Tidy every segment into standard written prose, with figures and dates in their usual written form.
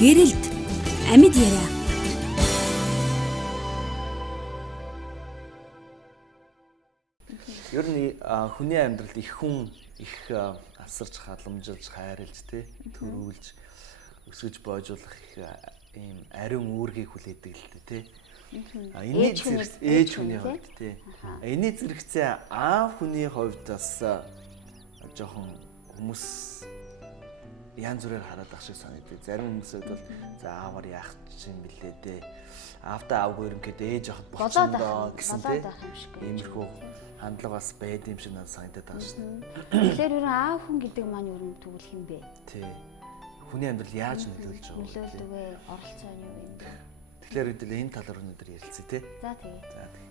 Гэрэлт амьд яриа. Ер нь хүний амьдралд их хүн их асарч халамжилж хайрлж төрүүлж өсөж боожуулах их ийм ариун үүргийг хүлээдэг л дээ Эний зэрэг ээж хүний хувьд тий. Эний зэрэгцээ аав хүний хувьд бас жоохон хүмүүс янз бүрээр хараад ах шиг санагдав. Зарим хүмүүсд бол за аавар яах чинь бэлээ дээ. Аавтаа аавгүй ерөнхийдөө ээж ахад болчихдоо гэсэн тий. Иймэрхүү хандлага бас байд юм шиг надад санагдаад байгаа шүү дээ. Тэгэхээр ер нь аав хүн гэдэг маань ер нь тэгвэл хэм бэ? Тий. Хүний амьдрал яаж нөлөөлж байгаа вэ? Нөлөөлдөг вэ? Оролцоо нь юу юм бэ? Тэгэхээр үдэл энэ талаар өнөөдөр ярилцъя тий. За тэгээ.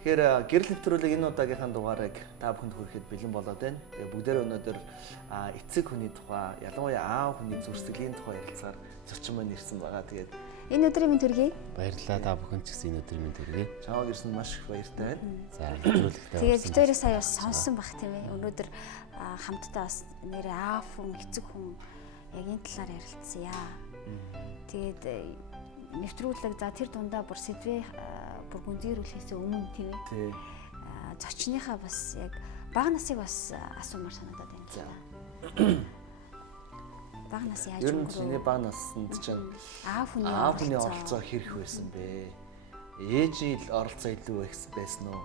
Тэгэхээр гэрэл нэвтрүүлэг энэ удаагийнхаа дугаарыг та бүхэнд хүрэхэд бэлэн болоод байна. Тэгээ бүгдээрээ өнөөдөр эцэг хүний тухай, ялангуяа аав хүний зурсгалын тухай ярилцахаар зочин маань ирсэн байгаа. Тэгээд энэ өдрийн минь төргий. Баярлалаа та бүхэн ч гэсэн энэ өдрийн минь төргий. Чамаг ирсэн маш их баяртай байна. За нэвтрүүлэгтээ. Тэгээд битээрээ сая бас сонссон бах тийм ээ. Өнөөдөр хамтдаа бас нэрээ аав хүн, эцэг хүн яг энэ талаар ярилцъя. Тэгээд нэвтрүүлэг за тэр дундаа бүр сэдвээ бүр гүнзгийрүүлэхээс өмнө тийм ээ. Тий. Зочныхаа бас яг бага насыг бас асуумаар санагдаад байна. За. Бага нас яаж ер нь чиний бага наснд чинь аав хүний оролцоо хэрэг байсан бэ? Ээжийн оролцоо илүү байсан уу?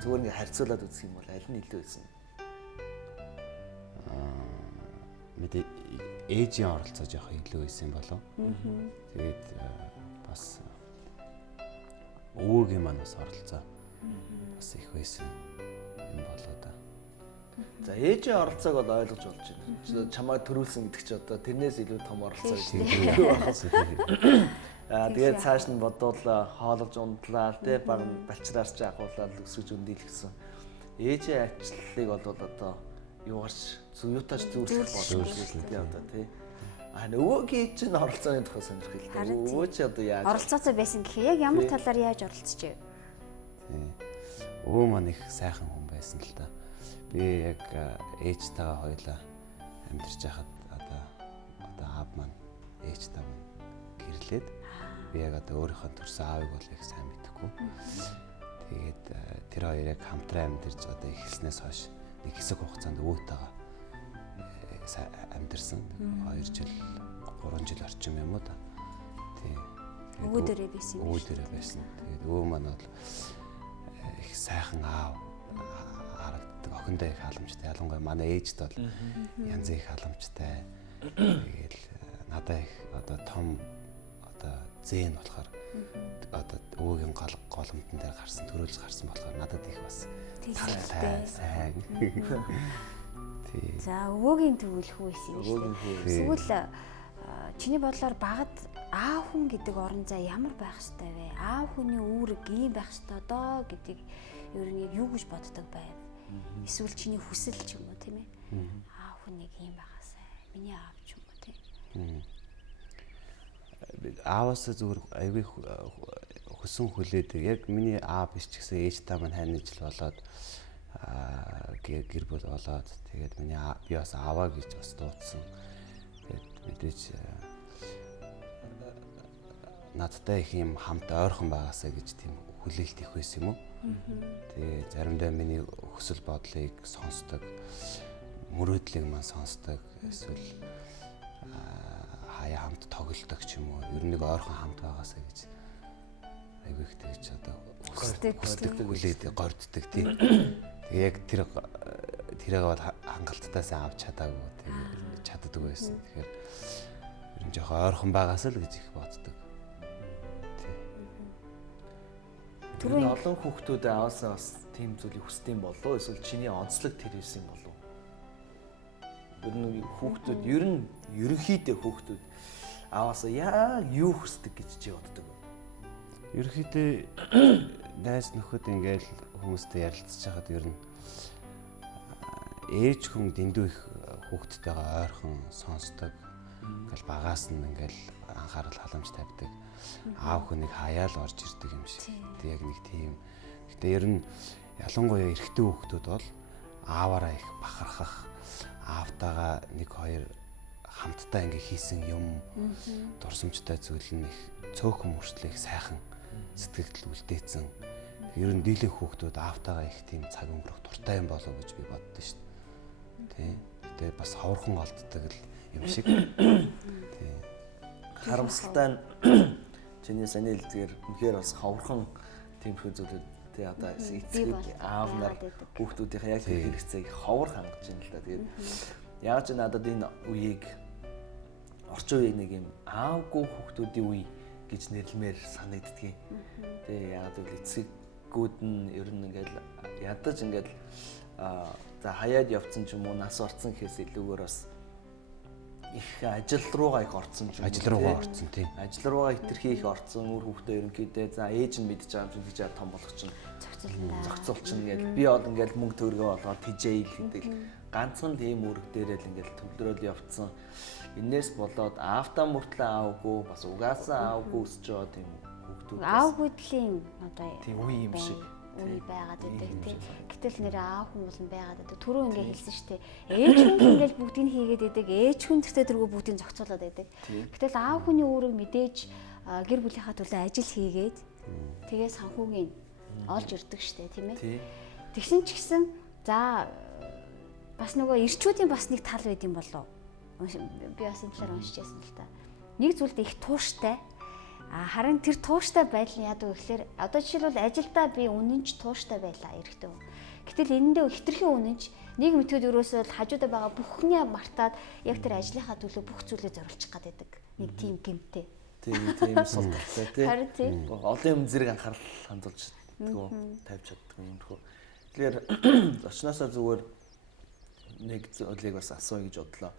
Зүгээр нэг харьцуулаад үзэх юм бол аль нь илүү байсан? Мэдээ ээжийн оролцоо жоох илүү байсан болов. Тэгээд бас өвөөгийн маань бас оролцоо бас их байсан юм болоо да. За ээжийн оролцоог бол ойлгож болж байна. Чамайг төрүүлсэн гэдэг чи одоо тэрнээс илүү том оролцоо шүү. Тэгээд цааш нь бодвол хоолж унтлаа тий баг балчраарч агуулаад өсөж өндийлгсэн. Ээжийн ачлалыг бол одоо юугаарч юутааш зүүрлэх боломжтой тий одоо тий. Өвөөгийн чинь оролцооны тухай сонирхол. Өвөө чи одоо яаж оролцоотой байсан гэхээр яг ямар талаар яаж оролцож вэ? Өвөө маань их сайхан хүн байсан л да. Би яг ээжтэйгээ хоёулаа амьдарч байхад одоо аав маань ээжтэй гэрлээд би яг одоо өөрийнхөө төрсөн аавыг бол их сайн мэдэхгүй. Тэгээд тэр хоёр яг хамтран амьдарч одоо эхэлснээс хойш нэг хэсэг хугацаанд өвөөтэйгээ амьдарсан 2 жил 3 жил орчим юм уу да. Тий. Өвөө дээрээ байсан юм. Өвөө дээрээ байсан. Тэгээд өвөө маань бол их сайхан аав харагддаг. Охиндоо их халамжтай. Ялангуяа манай ээжд бол янз их халамжтай. Тэгээл надаа их одоо том одоо зээн болохоор одоо өвөөгийн голомтон дээр гарсан төрүүлж гарсан болохоор надад их бас сайн. За өвөөгийн төвлөх үү юм шүү дээ. Тэгвэл чиний бодлоор багад аав хүн гэдэг орон зай ямар байх ёстой вэ? Аав хүний үүрэг ийм байх ёстой доо гэдгийг ер нь юу гэж боддог байв? Эсвэл чиний хүсэл ч юм уу тийм ээ? Аав хүнийг ийм байгаасай. Миний аав ч юм уу тийм. Ааваас зүгээр аягүй хүсэн хүлээдэг. Яг миний аав биш ч гэсэн ээжтэй маань хайрны жил болоод гэр бүл болоод тэгээд миний би бас аваа гэж бас дуудсан. Тэгээд мэдээж надтай их юм хамт ойрхон байгаасаа гэж тийм хүлээлт их байсан юм уу. Тэгээд заримдаа миний хүсэл бодлыг сонсдог, мөрөөдлийг маань сонсдог, эсвэл хаяа хамт тоглодог ч юм уу. Ер нь нэг ойрхон хамт байгаасаа гэж аягүй их тэгж одоо хүсдэг хүлээдэг, горддаг тийм. Тэгээ яг тэрийг бол хангалттайсаа авч чадаагүй тэгээ чаддаг байсан. Тэгэхээр ер нь жоохон ойрхон байгаас л гэж их боддог. Түрүүн олон хүүхдүүд аавсаа бас тийм зүйлийг хүсдэм болов уу? Эсвэл чиний онцлог тэр байсан болов уу? Ер нь хүүхдүүд ерөнхийдөө хүүхдүүд аавсаа яа юу хүсдэг гэж чи боддог вэ? Ерөнхийдөө найз нөхөд ингээл хүмүүстэй ярилцж байхад ер нь ээж хүн дэндүү их хүүхдтэйгээ ойрхон сонсдог. Ингээл багаас нь ингээл анхаарал халамж тавьдаг. Аав хүнийг хаяал орж ирдэг юм шиг. Тэг яг нэг тийм. Гэтэ ер нь ялангуяа эрэгтэй хүүхдүүд бол ааваараа их бахархах, аавтайгаа 1-2 хамтдаа ингээ хийсэн юм дурсамжтай зүйл нь их цөөхөн мөрчлөө их сайхан сэтгэл үлдээсэн. Ер нь дийлэн хүүхдүүд аавтайгаа их тийм цаг өнгөрөх дуртай юм болов гэж би боддоо шүү дээ. Тэ бас ховорхон олддог л юм шиг. Тэ. Харамсалтай нь чиний саний хэлдгээр үнэхээр бас ховорхон тиймэрхүү зүйлүүд тэ одоо эцэг аав нар хүүхдүүдийнхээ яг тэр хэрэгцээг ховор хангаж байна л да. Тэгээд яаж ч надад энэ үеийг орчин үеийг нэг юм аавгүй хүүхдүүдийн үе гэж нэрлэмээр санагддгийг. Тэгээ яг л эцэгүүд нь ер нь ингээл ядаж ингээл за хаяад явцсан ч юм уу нас орцсон гэхээс илүүгээр бас их ажил руугаа их орцсон ч юм уу. Ажил руугаа орцсон тийм. Ажил руугаа хитрхи их орцсон үр хүүхдээ ерөнхийдөө за ээж нь мэдж байгаа юм чинь гэж том болох чинь зохицуулчин ингээл би бол ингээл мөнгө төгрөгөө олгоод тижээл гэдэг ганцхан тийм үүрэг дээрээ л ингээл төвлөрөөл явцсан. Инээс болоод аавтаа мөртлөө аавгүй бас угаасаа аавгүй өсч байгаа тийм хүүхдүүд. Аавгүйдлийн одоо тийм үе юм шиг үе байгаад байдаг тийм. Гэтэл нэр аав хүмүүс нь байгаад байдаг. Түрүү ингээ хэлсэн шүү дээ. Ээж хүн ингээл бүгдийг хийгээд байдаг. Ээж хүн тэртээ тэргүй бүгдийг зохицуулаад байдаг. Гэтэл аав хүний үүрэг мэдээж гэр бүлийнхаа төлөө ажил хийгээд тэгээ санхүүгийн олж ирдэг шүү дээ тийм ээ. Тэгсэн ч гэсэн за бас нөгөө ирчүүдийн бас нэг тал байд юм болов. Би бас энэ талаар уншиж байсан л та. Нэг зүйлд их тууштай. Харин тэр тууштай байдал нь яадаг вэ гэхээр одоо жишээлбэл ажилдаа би үнэнч тууштай байлаа эрэгтэй. Гэтэл энэндээ хитрхийн үнэнч нэг мэтгүүд ерөөсөө хажуудаа байгаа бүхнээ мартаад яг тэр ажлынхаа төлөө бүх зүйлээ зориулчих гад байдаг. Нэг тийм гэмтэй. Тийм сул талтай тий. Харин тийм. Олон юм зэрэг анхаарал хандуулж чаддгүй, тавьж чаддгүй юм хөө. Тэгэхээр зочноосоо зүгээр нэг зүйлийг бас асууя гэж бодлоо.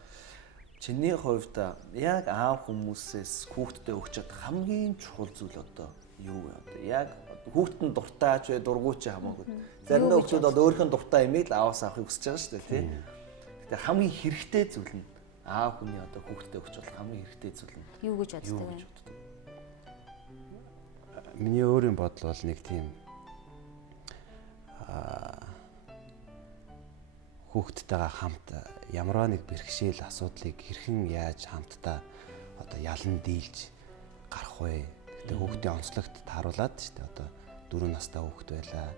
Чиний хувьд яг аав хүмүүсээс хүүхдэд өгч чад хамгийн чухал зүйл одоо юу вэ? Одоо яг хүүхдэд нь дуртай ч вэ, дургүй ч хамаагүй. Заримдаа хүүхдүүд бол өөрийнх нь дуртай юмыг л ааваас авахыг хүсэж байгаа шүү дээ, тий. Тэгэхээр хамгийн хэрэгтэй зүйл нь аав хүний одоо хүүхдэд өгч бол хамгийн хэрэгтэй зүйл нь юу гэж боддог вэ? Миний өөрийн бодол бол нэг тийм хүүхдтэйгээ хамт ямарваа нэг бэрхшээл асуудлыг хэрхэн яаж хамтдаа одоо ялан дийлж гарах вэ? Гэтэ хүүхдийн онцлогт тааруулаад шүү дээ. Одоо 4 настай хүүхд байлаа,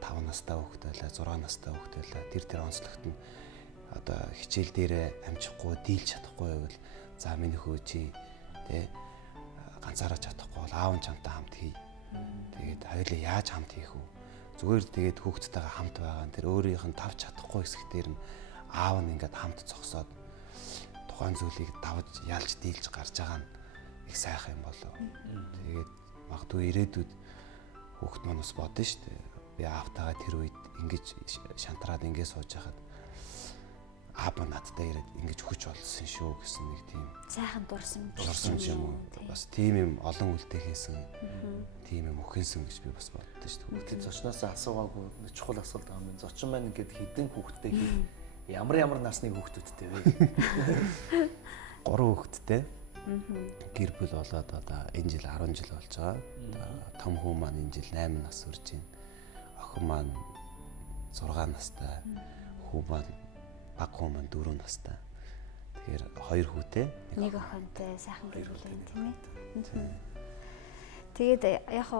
5 настай хүүхд байлаа, 6 настай хүүхд байлаа. Тэр онцлогт нь одоо хичээл дээрээ амжихгүй, дийлж чадахгүй байвал за миний хөө чи тэ ганцаараа чадахгүй бол аав нь чамтай хамт хий. Тэгээд хоёулаа яаж хамт хийх вэ? Зүгээр тэгээд хүүхдтэйгээ хамт байгаа. Тэр өөрийнх нь тавч чадахгүй хэсэг дээр нь аав нь ингээд хамт зогсоод тухайн зүйлийг давж ялж дийлж гарч байгаа нь их сайхан юм болов. Тэгээд магадгүй ирээдүйд хүүхд маань бас бодно шүү дээ. Би аавтайгаа тэр үед ингэж шантраад ингэж сууж байхад аав надтай ирээд ингэж хүч олсон шүү гэсэн нэг тийм сайхан дурсамж юм уу. Бас тийм юм олон үлдээ хийсэн. Тийм юм өхөнсөн гэж би бас боддоо шүү дээ. Тэгээд зочноосоо асуугаагүй чухал асуулт байгаа юм. Зочин маань ингээд хідэн хүүхдтэй ямар насны хүүхдүүдтэй вэ? 3 хүүхэдтэй. Гэр бүл болоод одоо энэ жил 10 жил болж байгаа. Том хүү маань энэ жил 8 нас хүрч байна. Охин маань 6 настай. Хүү маань баг хүү маань 4 настай. Тэгэхээр 2 хүүтэй. Нэг охинтой сайхан гэр бүл байна тийм ээ. Тэгээд яг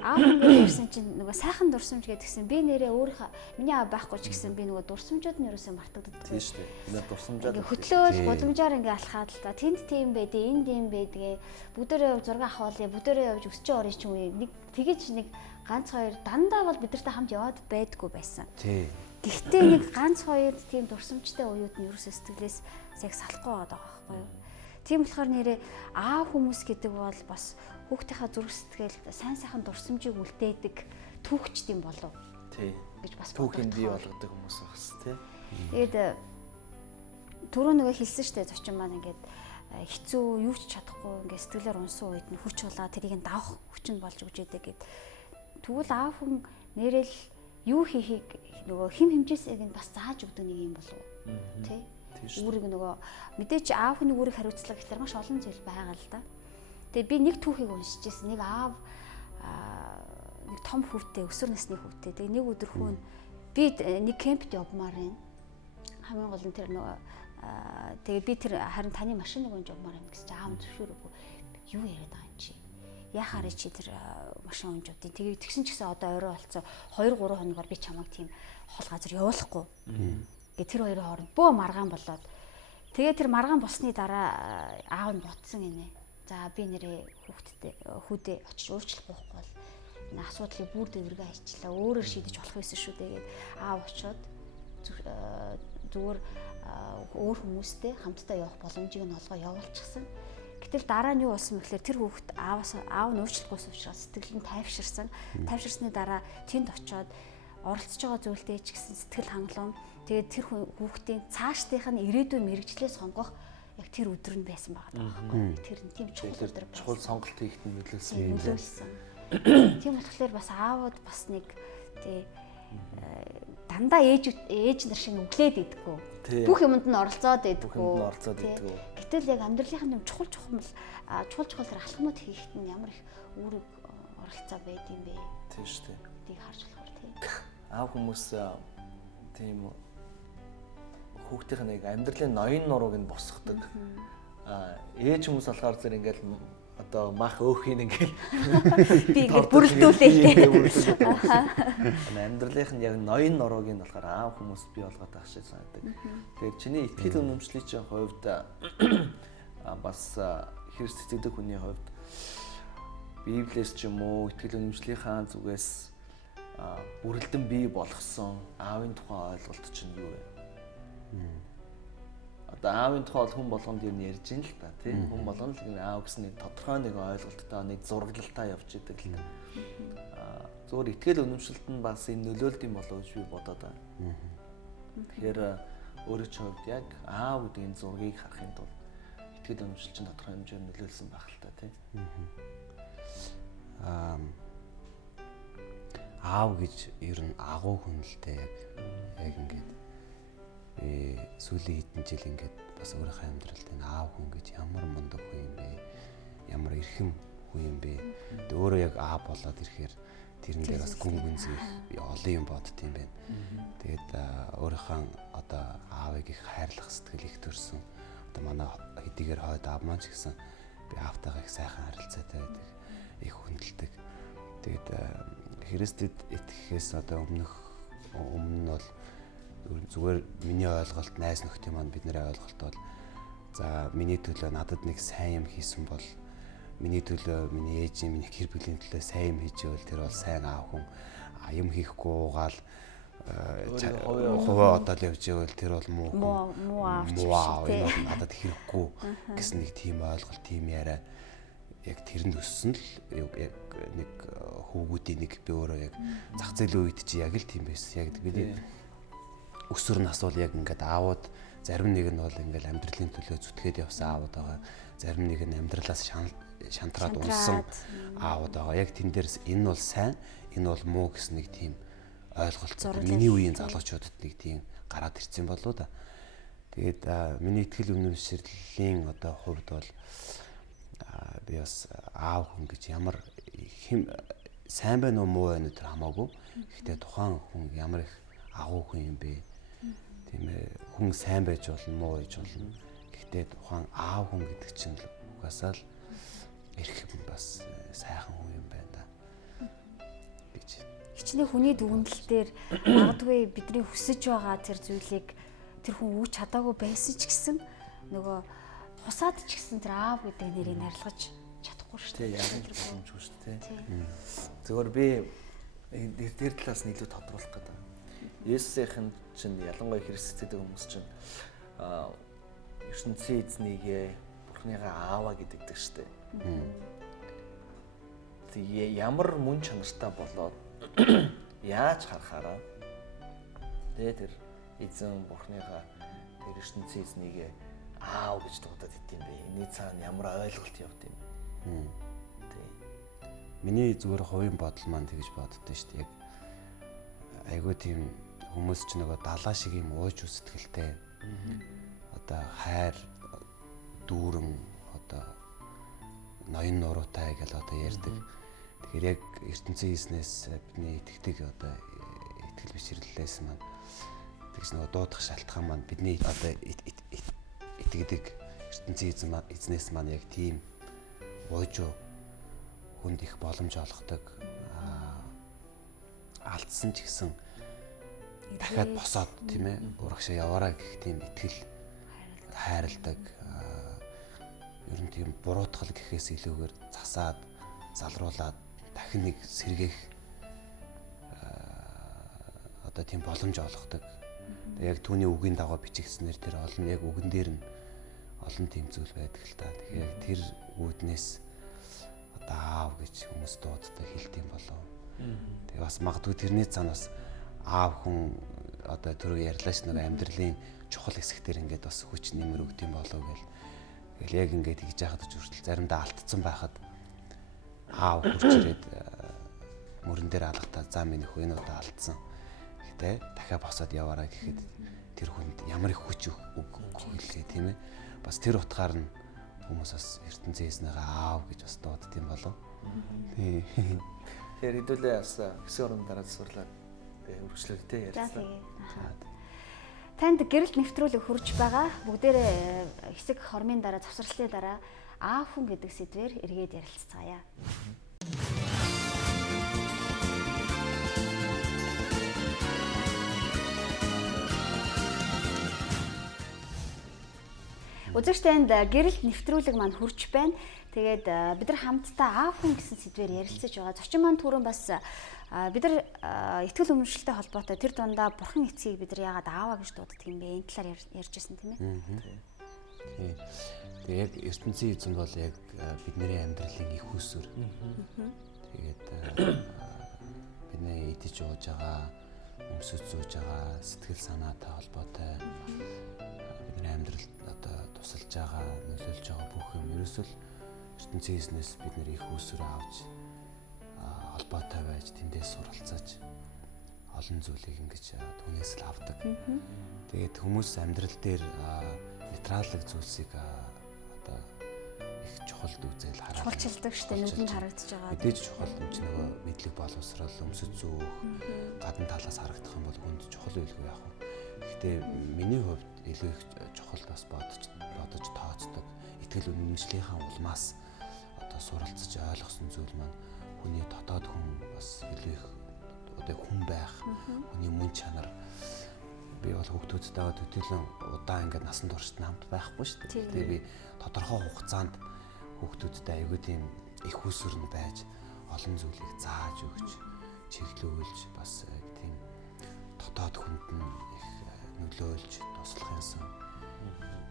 аав ингээд ирсэн чинь нөгөө сайхан дурсамж гэдгсэн би нэрээ өөрийнхөө миний аав байхгүй ч гэсэн би нөгөө дурсамжууд нь ерөөсөө мартагддаг. Тийм шүү дээ. Энэ дурсамжууд хөтлөөл гудамжаар ингээд алхаад л та тэнд тийм байдэ, энд тийм байдгээ. Бүгдээрээ 6 ахвалъя, бүгдээрээ явж өсч орё ч юм уу. Нэг тэгэж нэг ганц хоёр дандаа бол бидэртэй хамт яваад байдгүй байсан. Тий. Гэхдээ нэг ганц хоёр тийм дурсамжтай уууд нь ерөөсөө сэтгэлээс яг салахгүй байгаа байхгүй юу? Тийм болохоор нэрээ аав хүмүүс гэдэг бол бас хүүхдийнхаа зүрх сэтгэл сайн сайхан дурсамжийг үлдээдэг түүхчд юм болов. Тий. гэж бас түүхийн бий болгодог хүмүүс багс тий. Тэгээд түрүү нөгөө хэлсэн штэ зочин маань ингээд хэцүү юу ч чадахгүй ингээд сэтгэлээр унсан үед нь хүч болоо тэрийг давах хүч нь болж өгч идэг гэд. Тэгвэл аав хүн нэрэл юу хийхийг нөгөө хим хэмжээсийг нь бас зааж өгдөг нэг юм болов. Тий. Үүрэг нөгөө мэдээч аав хүний үүрэг хариуцлага гэхэлэр маш олон зүйл байгаа л да. Тэгээ би нэг түүхийг уншиж ирсэн. Нэг аав нэг том хүүтэй, өсвөр насны хүүтэй. Тэгээ нэг өдөр хүүн би нэг кемпт явмаар байна. Хамгийн гол нь тэр нөгөө Тэгээд би тэр харин таны машиныг унж явмаар юм гэж аав зөвшөөрөөгүй. Юу яриад байгаа юм чи? Яхаар чи тэр машин унж явдیں۔ Тэгээд тэгсэн ч гэсэн одоо орой болцоо 2-3 хоногор би чамайг тийм хол газар явуулахгүй. Гэ тэр хоёрын хооронд бөө маргаан болоод тэгээд тэр маргаан болсны дараа аав нь ботсон гинэ. За би нэрээ хүүдээ очиж уучлах байхгүй бол энэ асуудлыг бүр дэвргээ хийчлээ. Өөрөөр шийдэж болох байсан шүү дээ гэд аав очоод зүгээр өөр хүмүүстэй хамтдаа явах боломжийг нь олгоо явуулчихсан. Гэтэл дараа нь юу болсон бэ гэхээр тэр хүүхэд аав нь уучлахгүйс учраас сэтгэл нь тайвширсан. Тайвширсны дараа тэнд очоод оролцож байгаа зүйлдээ ч гэсэн сэтгэл хангалуун. Тэгээд тэр хүүхдийн цаашдынх нь ирээдүйн мэрэгжлээ сонгох яг тэр өдөр нь байсан байгаа байхгүй. Тэр нь тийм чухал өдөр байсан. Чухал сонголт хийхэд нь нөлөөлсөн. Тийм болохоор бас аавууд бас нэг тий дандаа ээж нар шиг өглөөд идэггүй. Бүх юмд нь оролцоод идэггүй. Гэтэл яг амьдралынхаа юм чухал тэр алхмууд хийхэд нь ямар их үүрэг оролцоо байд юм бэ? Тийм шүү дээ. Тийг харж болохоор тий. Аав хүмүүс тийм хүүхдийн нэг амьдралын ноён нурууг нь босгодог. Ээж хүмүүс болохоор зэрэг ингээл одоо мах өөхийг ингээл би ингээд бүрэлдүүлээ. Амьдралынх нь яг ноён нурууг нь болохоор аав хүмүүс бий болгоод байх шиг санагдав. Тэгээд чиний итгэл үнэмшлийн хувьд бас Христ итгэдэг хүний хувьд Библиэс ч юм уу итгэл үнэмшлийнхаа зүгээс бүрэлдэн бий болгосон аавын тухайн ойлголт чинь юу вэ? Одоо аавын тухай бол хүн болгонд юм ярьж ин л та тийм хүн болгоно л аав гэсэн нэг тодорхой нэг ойлголттой нэг зураглалтаа явж идэг л та. Зөвхөн итгэл үнэмшилт нь бас энэ нөлөөлд юм болов уу гэж би бодоод байна. Тэгэхээр өөрөө ч хувьд яг аав гэдэг энэ зургийг харахын тулд итгэл үнэмшилт чинь тодорхой хэмжээгээр нөлөөлсөн байх л та тийм. Аав гэж ер нь агуу хүн л дээ яг ингээд сүүлийн хэдэн жил ингээд бас өөрийнхөө амьдралд энэ аав хүн гэж ямар мундаг хүн юм бэ? Ямар эрхэм хүн юм бэ? Тэгээ өөрөө яг аав болоод ирэхээр тэрэн дээр бас гүн гүнзгий олон юм бодд юм байна. Тэгээд өөрийнхөө одоо аавыг их хайрлах сэтгэл их төрсөн. Одоо манай хэдийгээр хойд аав маань ч гэсэн би аавтайгаа их сайхан харилцаатай байдаг. Их хүндэлдэг. Тэгээд Христэд итгэхээс одоо өмнө нь бол зүгээр миний ойлголт найз нөхдийн маань бидний ойлголт бол за миний төлөө надад нэг сайн юм хийсэн бол миний төлөө миний ээжийн миний гэр бүлийн төлөө сайн юм хийж ивэл тэр бол сайн аав хүн юм хийхгүй уугаал хуваа одол явж ивэл тэр бол муу аав энэ надад хэрэггүй гэсэн нэг тийм ойлголт тийм яриа яг тэрэнд өссөн л яг нэг хүүгүүдийн нэг би өөрөө яг зах зээлийн үед чи яг л тийм байсан яг бидний өсвөр нас бол яг ингээд аавууд зарим нэг нь бол ингээд амьдралын төлөө зүтгээд явсан аавууд байгаа. Зарим нэг нь амьдралаас шантраад унсан аавууд байгаа. Яг тэн дээрс энэ бол сайн, энэ бол муу гэсэн нэг тийм ойлголт миний үеийн залуучуудад нэг тийм гараад ирсэн болоо да. Тэгээд миний итгэл үнэмшлийн одоо хувьд бол би бас аав хүн гэж ямар сайн байна уу муу байна гэдэг хамаагүй. Гэхдээ тухайн хүн ямар их агуу хүн юм бэ? Тийм ээ хүн сайн байж болно муу байж болно. Гэхдээ тухайн аав хүн гэдэг чинь угаасаа л эрхэм бас сайхан хүн юм байна да. гэж. Хичнээн хүний дүгнэлт дээр магадгүй бидний хүсэж байгаа тэр зүйлийг тэр хүн үүж чадаагүй байсан ч гэсэн нөгөө хусаад ч гэсэн тэр аав гэдэг нэрийг нарилгаж чадахгүй шүү дээ. Яг л боломжгүй шүү дээ. Зөвхөн би тэр талаас нь илүү тодруулах гэдэг. Есүсийн чинь ялангуяа христчдэг хүмүүс чинь ертөнцийн эзнийгээ Бурхныгаа ааваа гэдэгдэг шүү дээ. Тэгээ ямар мөн чанартай болоод яаж харахаараа тэр эзэн Бурхныгаа тэр ертөнцийн эзнийгээ аав гэж дуудаад идэм бэ. Эний цаана ямар ойлголт явд юм бэ? Миний зүгээр хувийн бодол маань тэгж боддоо шүү дээ. Яг айгүй тийм хүмүүс ч нөгөө далаа шиг юм ууж үсэтгэлтэй. Одоо хайр дүүрэн одоо ноён нуруутай гэж одоо ярьдаг. Тэгэхээр яг ертөнцийн эзнээс бидний итгэдэг одоо итгэл бишрлээс маань тэгж нөгөө дуудах шалтгаан маань бидний одоо итгэдэг ертөнцийн эзнээс маань яг тийм уужуу хүнд их боломж олгодог алдсан ч гэсэн дахиад босоод тийм ээ урагшаа яваараа гэх тийм итгэл хайрладаг ер нь тийм буруутгал гэхээс илүүгээр засаад залруулад дахин нэг сэргээх одоо тийм боломж олгодог. Яг түүний үгийн дагуу бичигдснээр тэр олон яг үгэн дээр нь олон тийм зүйл байдаг л та. Тэгэхээр тэр үүднээс одоо аав гэж хүмүүс дууддаг хэлт юм болов. Тэгээ бас магадгүй тэрний цаанаас аав хүн одоо түрүү ярьлаа ш нэг амьдралын чухал хэсэгтэр ингээд бас хүч нэмэр өгд юм болов гэл. Тэгэл яг ингээд хийж яхад ч хүртэл заримдаа алдсан байхад аав хурц ирээд мөрөн дээр алгатаа за минь хөө энэ удаа алдсан. Гэтэ дахиад босоод яваарай гэхэд тэр хүнд ямар их хүч өгөх тийм ээ. Бас тэр утгаар нь хүмүүс бас ертөнцийн эзнээгээ аав гэж бас дууддаг юм болов. Тий. Тэгэхээр хэдүүлээ бас хэсэг орон дараа засварлаад үргэлжлүүлээ тий ярьсан. Танд гэрэлт нэвтрүүлэг хүрж байгаа. Бүгдээрээ хэсэг хормын дараа завсралтын дараа аав хүн гэдэг сэдвээр эргээд ярилцгаая. Үзэгчтэнд гэрэлт нэвтрүүлэг маань хүрч байна. Тэгээд бид нар хамтдаа аав хүн гэсэн сэдвээр ярилцаж байгаа. Зочин маань түрүүн бас бид нар итгэл үнэмшилтэй холбоотой тэр дундаа бурхан эцгийг бид нар яагаад ааваа гэж дууддаг юм бэ? Энэ талаар ярьжсэн тийм ээ. Тийм. Тэгээд яг ертөнцийн эзэн бол яг бидний амьдралын их усүр. Тэгээд бидний идэж ууж байгаа, өмсөж зүүж байгаа, сэтгэл санаатай холбоотой бидний амьдралд одоо тусалж байгаа, нөлөөлж байгаа бүх юм ерөөсөл ертөнцийн эзнээс бид нэр их усүр авч холбоотой байж тэндээс суралцаж олон зүйлийг ингэж түүнээс л авдаг. Тэгээд хүмүүс амьдрал дээр нейтраллык зүйлсийг одоо их чухал үзэл хараад чухалчилдаг штэ нүдэнд харагдаж байгаа. Мэдээж чухал юм чи нөгөө мэдлэг боловсрол, өмсөж зүүх, гадна талаас харагдах юм бол хүнд чухал байлгүй яах вэ? Гэхдээ миний хувьд илүү их чухал бас бодож тооцдог. Итгэл үнэмшлийнхаа улмаас одоо суралцж ойлгосон зүйл маань хүний дотоод хүн бас илүү их одоо хүн байх, хүний мөн чанар би бол хүүхдүүдтэйгээ төдийлөн удаан ингээд насан туршид хамт байхгүй шүү дээ. Тэгээ би тодорхой хугацаанд хүүхдүүдтэй аягүй тийм их усүр нь байж олон зүйлийг зааж өгч, чиглүүлж бас тийм дотоод хүнд нь их нөлөөлж туслах юмсан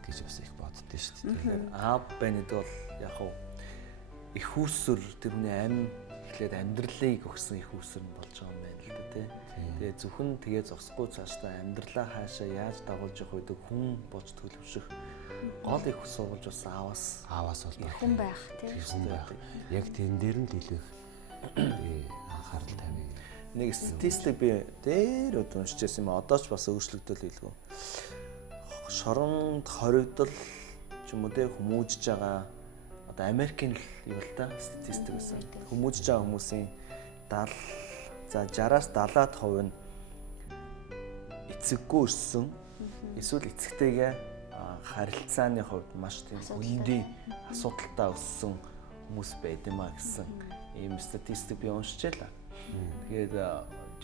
гэж бас их боддөө шүү дээ. Тэгэхээр аав байна гэдэг бол яг хуу их усүр тэрний амь эхлээд амьдралыг өгсөн их усүр нь болж байгаа юм байна л да тий. Тэгээ зөвхөн тэгээ зогсохгүй цаашдаа амьдралаа хаашаа яаж дагуулж явах вэ гэдэг хүн болж төлөвшөх гол их сурвалж бас ааваас бол хүн байх тий. Хүн байх. Яг тэн дээр нь л илүү их анхаарал тавья. Нэг статистик би дээр уншижсэн юм одоо ч бас өөрчлөгдөл илгүү. Шоронд хоригдол ч юм уу те хүмүүжж байгаа одоо Америкийн юу л да статистик байсан. Хүмүүжж байгаа хүмүүсийн 60-аас 70% нь эцэггүй өссөн. Эсвэл эцэгтэйгээ харилцааны хувьд маш тийм өндий асуудалтай өссөн хүмүүс байд юм а гэсэн ийм статистик би уншижээ. Тэгээд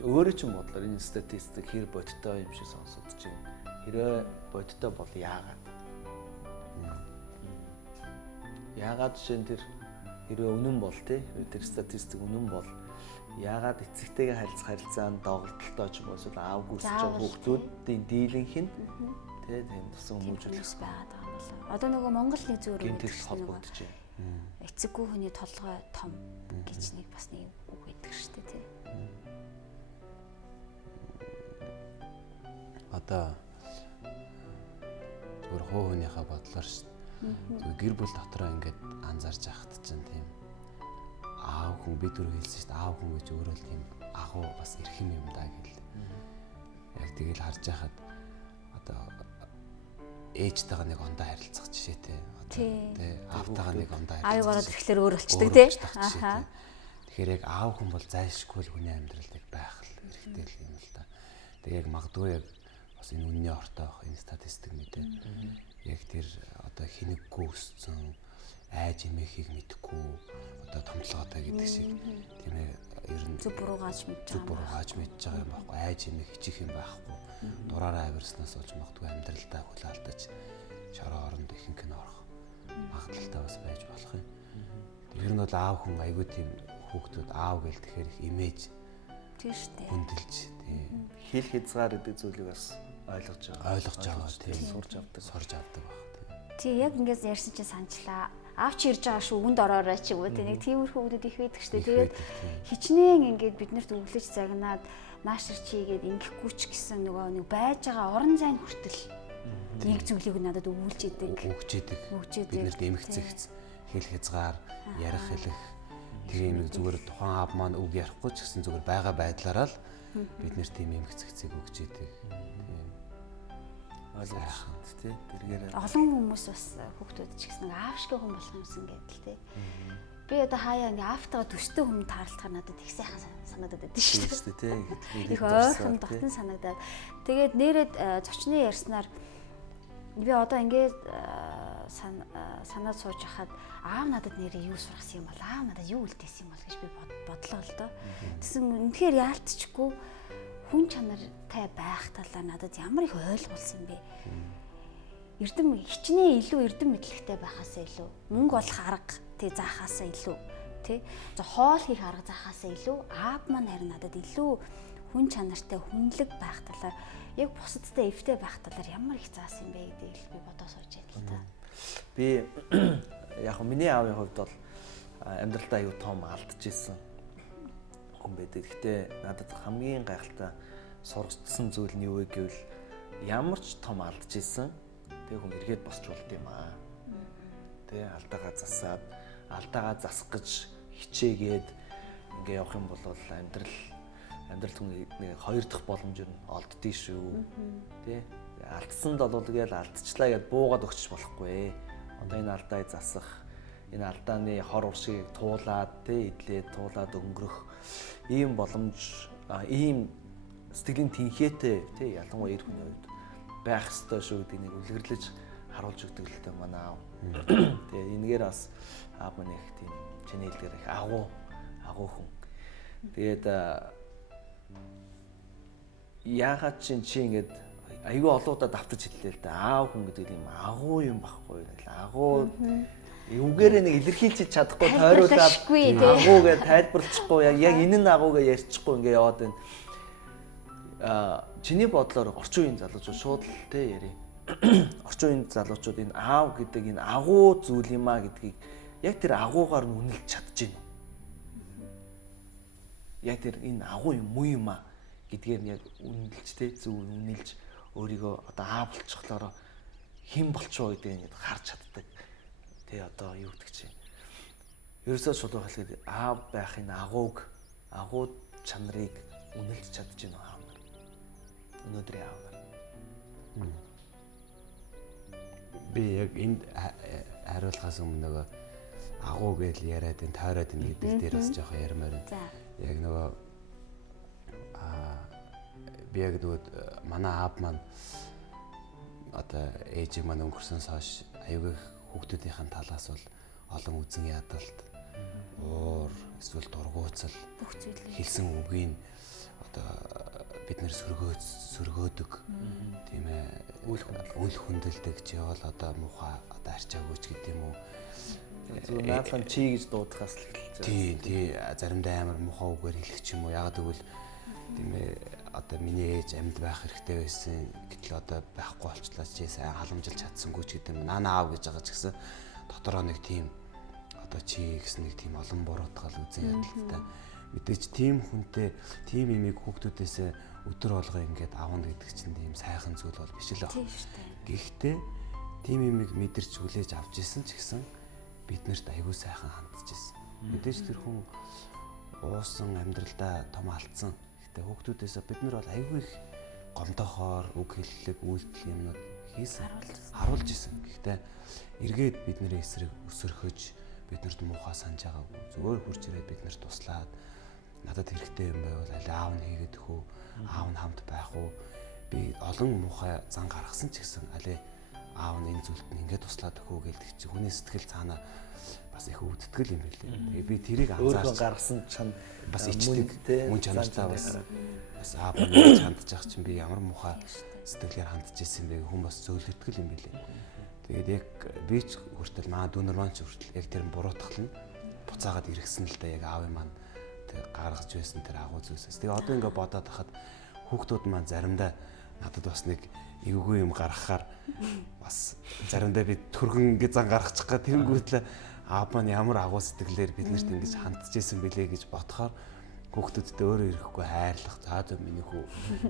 өөрөө ч юм бодлоо энэ статистик хэр бодиттой юм шиг сонсогдож байна. Хэрвээ бодиттой бол яагаад? Яагаад жишээ нь тэр хэрвээ үнэн бол тий тэр статистик үнэн бол яагаад эцэгтэйгээ харилцаанд доголдолтой ч юм уу эсвэл аавгүй өсөж байгаа хүүхдүүдийн дийлэнх нь тий тийм тусан хүмүүжүүлэх байгаад байгаа юм болоо. Одоо нөгөө Монголын зөөр гэмтэлс холбогдож байна. Эцэггүй хүний толгой том гэж нэг бас нэг үг байдаг шүү дээ тий. Одоо зөвхөн хөөнийхөө бодлоор шүү. Гэр бүл дотроо ингээд анзаарч яхад чинь тийм аав хүн бид түр хэлсэн шүү дээ. Аав хүн гэж өөрөө л тийм агуу бас эрхэм юм даа гэл. Яг тэгэл харж яхад одоо ээжтэйгээ нэг ондоо харилцах жишээтэй. Тий. Аавтайгаа нэг ондоо харилцах. Аавыгаараа тэгэхээр өөр болчдөг тий. Ахаа. Тэгэхээр яг аав хүн бол зайлшгүй л хүний амьдралд байх л хэрэгтэй л юм л да. Тэгээ яг магадгүй яг бас энэ үнний ортой байх энэ статистик мэдээ. Яг тэр одоо хинэггүй өссөн айж эмээхийг мэдхгүй одоо томтлоготой гэдэг шиг тийм ээ ер нь зүг буруугааж мэдж байгаа юм байхгүй айж эмээх хичих юм байхгүй дураараа авирснаас болж магадгүй амьдралдаа хүл алдаж шороо оронд ихэнх нь орох магадлалтай бас байж болох юм. Ер нь бол аав хүн айгүй тийм хүүхдүүд аав гэл тэгэхээр их имиж тийм шүү дээ. хүндэлж тийм хэл хязгаар гэдэг зүйлийг бас ойлгож байгаа тийм сурж авдаг баг. Тий яг ингэж ярьсан чинь санчлаа. Аав чи ирж байгаа шүү үнд ороорой ч юм уу тийм нэг тиймэрхүү хүмүүс их байдаг шүү дээ. Тэгээд хичнээн ингээд биднэрт өглөж загнаад наашир чигээд ингэхгүй ч гэсэн нөгөө нэг байж байгаа орон зайн хүртэл нэг зүйлийг надад өгүүлж идэг. Биднэрт эмх зэгц хэл хязгаар ярих хэлэх тийм нэг зүгээр тухайн аав маань үг ярихгүй ч гэсэн зүгээр байгаа байдлаараа л биднэрт тийм эмх зэгцийг өгч идэг. ойлгож тий тэргээр олон хүмүүс бас хүүхдүүд ч гэсэн аавшгүй хүн болох юмсан гэдэг тий. Би одоо хаяа ингээ аавтайгаа төстэй хүн таарлахаар надад их сайхан санагдаад байдаг шүү дээ тий. Их ойрхон дотн санагдаад. Тэгээд нээрэд зочны ярьснаар би одоо ингээд санаад сууж хахад аав надад нэрээ юу сургасан юм бол аав надад юу үлдээсэн юм бол гэж би бодлоо л доо. Тэгсэн үнэхээр яалтчгүй хүн чанартай байх талаар надад ямар их ойлгуулсан бэ? Хичнээн илүү эрдэм мэдлэгтэй байхаасаа илүү мөнгө олох арга тий заахаасаа илүү тий хоол хийх арга заахаасаа илүү аав маань харин надад илүү хүн чанартай хүнлэг байх талаар яг бусадтай эвтэй байх талаар ямар их заасан бэ гэдгийг би бодоо сууж байна л та. Би яг миний аавын хувьд бол амьдралдаа аюу том алдчихсан хүн байдаг. Гэхдээ надад хамгийн гайхалтай сургацсан зүйл нь юу вэ гэвэл ямар ч том алдчихсан тэг хүн эргээд босч болд юм аа. Тэ алдаагаа засах гэж хичээгээд ингээ явах юм бол амьдрал хүн нэг хоёр дахь боломж нь олддгийг шүү. Тэ алдсанд бол гээл алдчихлаа гэд буугаад өгч болохгүй. Одоо энэ алдааг засах, энэ алдааны хор уршиг туулаад тэ идлээд туулаад өнгөрөх ийм боломж ийм сэтгэлийн тэнхээтэй тэ ялангуяа эр хүний хувьд байх ёстой шүү гэдгийг нэг үлгэрлэж харуулж өгдөг л дээ манай аав. Тэгээ энэгээр бас аав маань их тийм чиний хэлдгээр их агуу хүн. Тэгээд яагаад чи ингээд аюу олоодаа давтаж хэллээ л дээ. Аав хүн гэдэг юм агуу юм байхгүй юу? Агуу эвгээрээ нэг илэрхийлж чадахгүй тойруулаад агуу гэж тайлбарлахгүй яг энэ нь агуу гэж ярьчихгүй ингээ яваад байна. Чиний бодлоор орчин үеийн залуучууд шууд л тэ яри. Орчин үеийн залуучууд энэ аав гэдэг энэ агуу зүйл юм а гэдгийг яг тэр агуугаар нь үнэлж чадчихэв. Яг тэр энэ агуу юм уу юм а гэдгээр нь яг үнэлж тэ зөв үнэлж өөрийгөө одоо аав болчихлоороо хэн болчихоо гэдгийг харж чаддаг. Тэ одоо юу гэдэг чинь. Ерөөсөө шууд хэлэхэд аав байх энэ агуу чанарыг үнэлж чадчихэв нөө аав. Өнөөдрийн аав. Би яг энд хариулахаас өмнө нөгөө агуу гэж яриад энэ тойроод энэ гэдэг дээр бас жоохон ярмаар байна. Яг нөгөө би яг нөгөө манай аав маань одоо ээжийг маань өнгөрсөнөөс хойш аюул хүүхдүүдийн талаас бол олон үзэн ядалт уур эсвэл дургуутсал хэлсэн үгийг одоо бид нэр сөргөөдөг тийм ээ үл хүндэлдэг чи бол одоо муухай одоо арчаагүйч гэдэг юм уу зөв наадхан чи гэж дуудахаас л эхэлж байгаа. Тий заримдаа амар муухай үгээр хэлэх ч юм уу ягаад гэвэл тийм ээ одоо миний ээж амьд байх хэрэгтэй байсан гэтэл одоо байхгүй болчлаа чи сайн халамжилж чадсангүй ч гэдэг юм наана аав гэж байгаа ч гэсэн дотороо нэг тийм одоо чи гэсэн нэг тийм олон буруутгал үзэн ядалтай мэдээч тийм хүнтэй тийм имийг хүүхдүүдээс өдөр болгоо ингээд авна гэдэг чинь тийм сайхан зүйл бол биш л байна. Гэхдээ тийм имийг мэдэрч хүлээж авч исэн ч гэсэн биднэрт аягүй сайхан хандж исэн. Мэдээж тэр хүн уусан амьдралдаа том алдсан. Гэхдээ хүүхдүүдээс бид нар бол аягүй их гомдохоор үг хэллэг үйлдэл юмнууд хийсэн харуулж исэн. Гэхдээ эргээд бидний эсрэг өсөрхөж биднэрт муухай санаж байгаагүй. Зүгээр хурж ирээд биднэрт туслаад надад хэрэгтэй юм байвал аль аав нь хийгээд өхөө, аав нь хамт байх уу би олон муухай зан гаргасан ч гэсэн алей аав нь энэ зүйлд нь ингээд туслаад өгөө гэдэг чи хүний сэтгэл цаана бас их өвддөг юм билээ. Тэгээ би тэрийг анзаарч гаргасан чанд бас ичдэг мөн чанартай бас аав нь хандж явах чинь би ямар муухай сэтгэлээр хандж ирсэн бэ хүн бас зөөлөгдөг юм билээ. Тэгээд яг би ч хүртэл маа дүүнер маань ч хүртэл яг тэр буруутгал нь буцаагаад иргсэн л да яг аавын маань тэр гаргаж байсан тэр агуу зүйлсээс. Тэгээ одоо ингээд бодоод хахад хүүхдүүд маань заримдаа надад бас нэг эвгүй юм гаргахаар бас заримдаа би төргөн ингээд зан гаргачих га тэнгүүтлээ аав маань ямар агуу сэтгэлээр биднэрт ингэж хандж исэн бэлээ гэж бодохоор хүүхдүүдтэй өөрөө ирэхгүй хайрлах за зөв миний хүү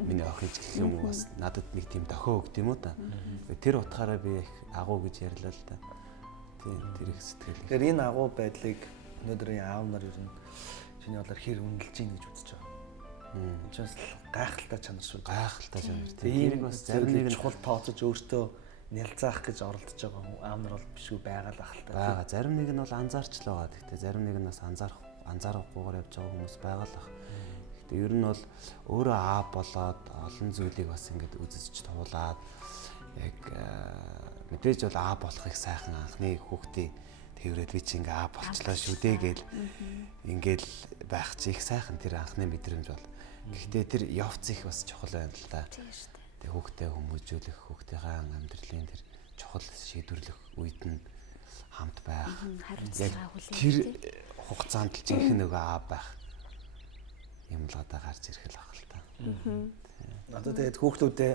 миний охинч гэх юм уу бас надад нэг тийм дохио өгд юм уу та. Тэр утгаараа би их агуу гэж ярьлаа л да. Тийм тэр их сэтгэл. Тэгэхээр энэ агуу байдлыг өнөөдрийн аав нар ер нь чиний бодлоор хэр үнэлж ийн гэж үзэж байгаа. Энэ ч бас гайхалтай чанар шүү. Гайхалтай чанар. Тэрийг бас зарим нэг чухал тооцож өөртөө нялзаах гэж оролдож байгаа аав нар бол бишгүй байгаа л ахaltaа. Бага зарим нэг нь бол анзаарч л байгаа. Гэхдээ зарим нэг нь бас анзаарахгүйгээр явж байгаа хүмүүс байгаа л ах. Гэхдээ ер нь бол өөрөө аав болоод олон зүйлийг бас ингэж үзэж туулаад яг мэдээж бол аав болохыг сайхан анхны хүүхдийн тэрвэрэд би чи ингээ аав болчлаа шүү дээ гэл ингээл байх чи их сайхан тэр анхны мэдрэмж бол. Гэхдээ тэр явц их бас чухал байна л да. Тэг хүүхдээ хүмүүжүүлэх, хүүхдийнхээ амьдралын тэр чухал шийдвэрлэх үед нь хамт байх. Хариуцлага хүлээх. Тэр хугацаанд л жинхэнэ нөгөө аав байх юм л одоо гарч ирэх л баг л та. Одоо тэгээд хүүхдүүдээ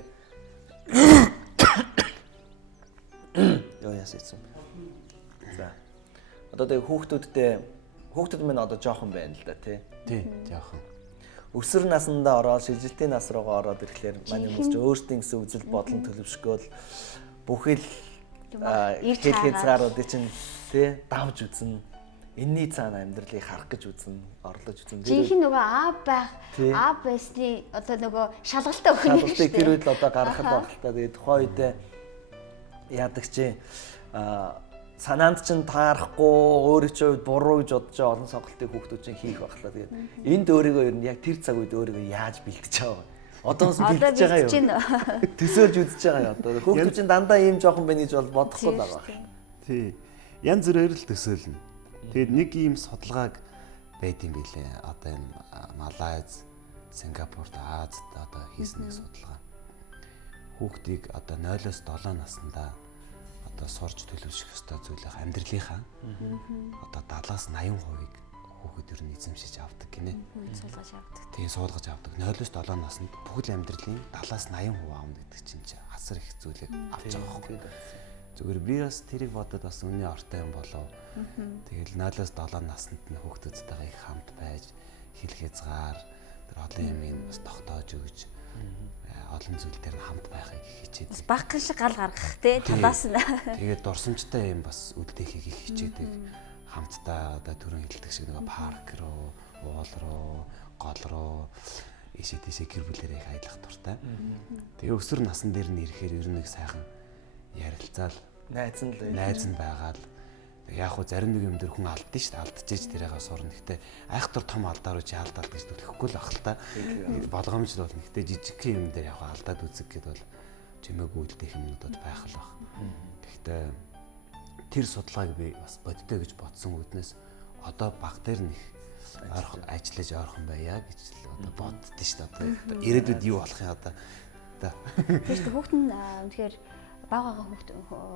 ёо ясээсэн. За. Одоо тэгээд хүүхдүүд минь одоо жоохон байна л да тий. Тий, жоохон. Өсвөр насндаа ороод шилжилтийн нас руугаа ороод ирэхлээр манай хүмүүс ч өөрсдийн гэсэн үзэл бодлон төлөвшгөөл бүхэл хэд хязгааруудыг чинь тий давж үзнэ. Энэний цаана амьдралыг харах гэж үзнэ, орлож үзнэ. Жинхэнэ нөгөө аав байх, аав байсны одоо нөгөө шалгалтай өгнө шүү дээ. Тэр үед л одоо гаргахад байх л та. Тэгээд тухайн үед яадаг чи санаанд чинь таарахгүй өөрөө ч үед буруу гэж бодож байгаа олон сонголтыг хүүхдүүд чинь хийх байх л та. Тэгээд энд өөрийгөө ер нь яг тэр цаг үед өөрийгөө яаж бэлдэж байгаа вэ? Одоос бэлдэж байгаа юу? Төсөөлж үзэж байгаа юу? Одоо хүүхдүүд чинь дандаа ийм жоохон байна гэж бол бодохгүй байгаа. Тий. Янз бүрээр л төсөөлнө. Тэгээд нэг ийм судалгааг байд юм билээ. Одоо энэ Малайз, Сингапурт, Азад одоо хийсэн нэг судалгаа. Хүүхдийг одоо 0-7 наснда одоо сурж төлөвшөх ёстой зүйлийн амьдралынхаа одоо 70-80%-ийг хүүхэд ер нь эзэмшиж авдаг гинэ. Суулгаж авдаг. Тэгээ суулгаж авдаг. 0-7 наснд бүхэл амьдралын 70-80% аавна гэдэг чинь хасар их зүйлийг авч байгаа байхгүй. Зүгээр би бас тэрийг бодоод бас үнний ортой юм болов. Тэгэл 0-7 наснд нь хүүхдүүдтэйгээ их хамт байж хил хязгаар тэр олон юмыг бас тогтоож өгч олон зүйл дээр хамт байхыг хичээдэг. Бас багхан шиг гал гаргах те талаас нь. Тэгээд дурсамжтай юм бас үлдээхийг их хичээдэг. Хамтдаа одоо төрөн хилдэг шиг нэг парк руу, уул руу, гол руу ийшээ тийшээ гэр бүлэрээ их аялах дуртай. Тэгээ өсвөр насн дээр нь ирэхээр ер нь нэг сайхан ярилцаал найз нь байгаад яг хөө зарим нэг юм дээр хүн алдсан шүү дээ. Алдчихэж тэрээгээ сурна. Гэхдээ айхтар том алдаар чи алдаал гэж төлөхгүй л ах л та. Болгоомж л бол нэгтэй жижиг юм дээр яг алдаад үзэг гэдээ бол чимээгүй үлдээх юмнууд байх л баг. Гэхдээ тэр судалгааг би бас бодтой гэж бодсон үднээс одоо баг дээр нэг ажиллаж ойрхон байя гэж л одоо боддөө шүү дээ. Одоо ирээдүйд юу болох юм одоо. Тэгэхээр хүүхэд нь үнэхээр багаага хүүхд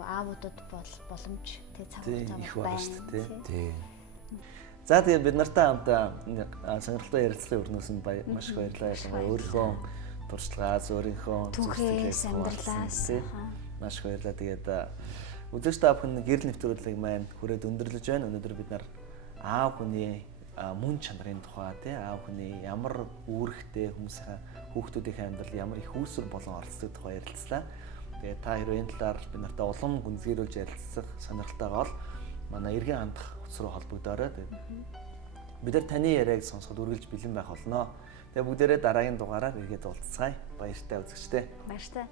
аавуудад боломж тэг цаг хугацаа байна шүү дээ. Тий. За тэгээд бид нартай хамт сонирхолтой ярилцлагын өрнөөс нь маш их баярлалаа. Өөрийнхөө туршлагаас, өөрийнхөө түүхээс, амьдралаас маш их баярлалаа. Тэгээд үзэгч та бүхэн гэрэл нэвтрүүлгийг маань хүрээд өндөрлөж байна. Өнөөдөр бид нар аав хүний мөн чанарын тухай тий аав хүний ямар үүрэгтэй хүүхдүүдийн амьдрал ямар их үүсвэр болон оролцдог тухай ярилцлаа. Тэгээ та хэрвээ энэ талаар бид нартай улам гүнзгийрүүлж ярилцах сонирхолтойгоо бол манай эргэн хандах утас руу холбогдоорой. Бид нар таны яриаг сонсоход үргэлж бэлэн байх болно. Тэгээ бүгдээрээ дараагийн дугаараар иргэд уулзцгаая. Баяртай үзэгчтэй. Баяртай.